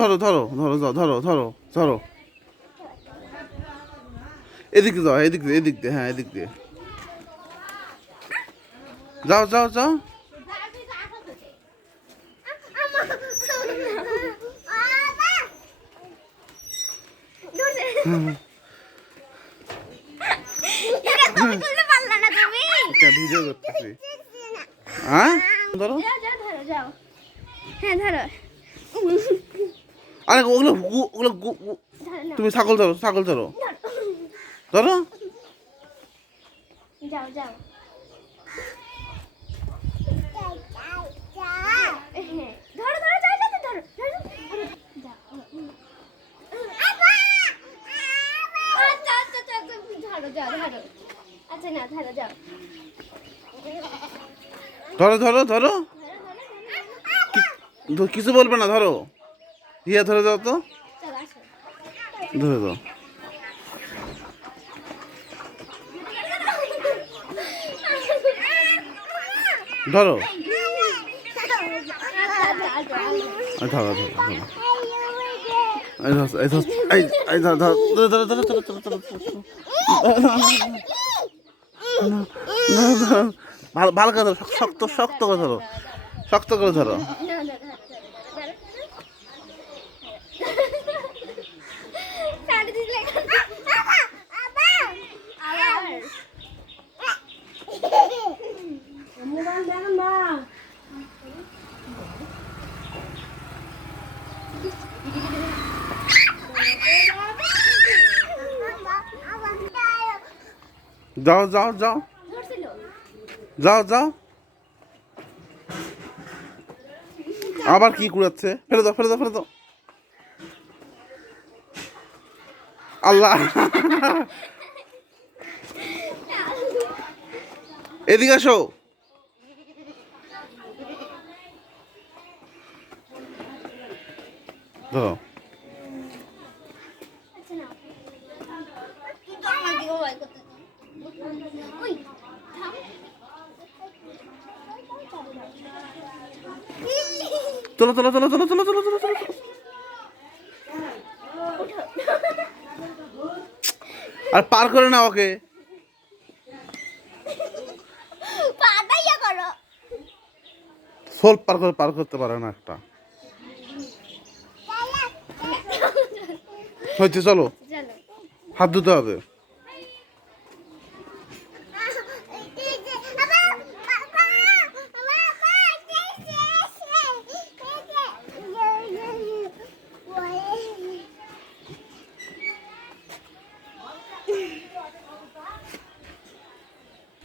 ধরো ধরো ধরো ধরো ধরো ধরো এদিক দিয়ে যাও, এদিক দিয়ে, এদিক দিয়ে, হ্যাঁ এদিক দিয়ে যাও যাও যাও। ভিডিও করতেছি। হ্যাঁ ধরো, হ্যাঁ ধরো। আরে ওগুলো ওগুলো তুমি ছাগল ধরো, ছাগল ধরো, ধরো। যাও যাও। ধরো ধরো, যাও যাও ধরো ধরো। আচ্ছা আচ্ছা আচ্ছা, ধরো যাও ধরো। আচ্ছা না ধরো যাও। ধরো ধরো ধরো, কিছু বলবে না, ধরো। ইয়া ধরে দাও তো, চলো আসো। ধরে দাও, ধরো। ধরো ধরো ধরো, ভালো করে ধরো, শক্ত শক্ত করে ধরো, শক্ত করে ধরো। যাও যাও যাও যাও যাও। আবার কি কুড়াচ্ছে, ফেলে দাও ফেলে দাও ফেলে দাও। আল্লাহ, এদিকে আসো। ধরো, চলো চলো চলো চলো চলো চলো চলো চলো। আর পার করে না ওকে, সোল পার করে, পার করতে পারে না একটা। হয়েছে, চলো হাত ধুতে হবে।